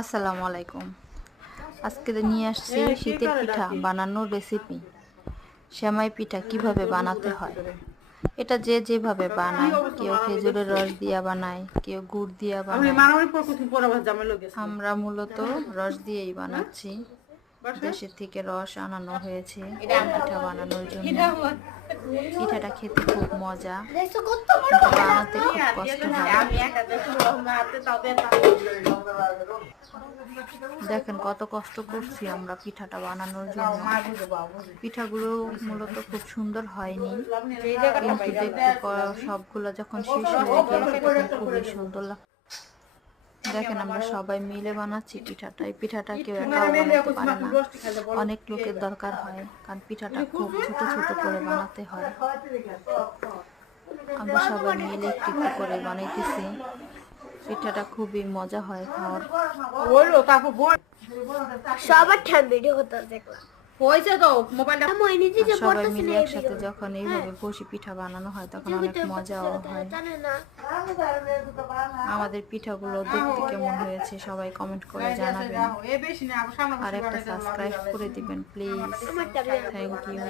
আসসালামু আলাইকুম। আজকে নিয়ে আসছি শীতের পিঠা বানানোর রেসিপি। সেমাই পিঠা কিভাবে বানাতে হয়, এটা যে যেভাবে বানায়, কেউ খেজুরের রস দিয়া বানায়, কেউ গুড় দিয়া বানায়। আমরা মূলত রস দিয়েই বানাচ্ছি। দেশের থেকে রস আনানো হয়েছে পিঠা বানানোর জন্য। পিঠাটা খেতে খুব মজা, কিন্তু বানাতে খুব কষ্ট হয়। দেখেন কত কষ্ট করছি আমরা পিঠাটা বানানোর জন্য। পিঠাগুলো মূলত খুব সুন্দর হয়নি, কিন্তু দেখতে সবগুলো যখন শেষ হয়ে গিয়েছে তখন খুবই সুন্দর লাগে। দেখেন আমরা সবাই মিলে বানাচ্ছি পিঠাটা। এই পিঠাটা কেউ একা বানাতে পারে না, অনেক লোকের দরকার হয়, কারণ পিঠাটা খুব ছোট ছোট করে বানাতে হয়। আমরা সবাই মিলে একটু একটু করে বানাইতেছি। পিঠাটা খুবই মজা হয় খাওয়ার। সবার ভিডিও হতো দেখলাম হয়েছে তো মোবাইলটা সবাই মিলে একসাথে যখন এইভাবে বসে পিঠা বানানো হয় তখন অনেক মজাও হয়। আমাদের পিঠাগুলো দেখতে কেমন হয়েছে সবাই কমেন্ট করে জানাবেন, আর একটা সাবস্ক্রাইব করে দিবেন প্লিজ। Thank you.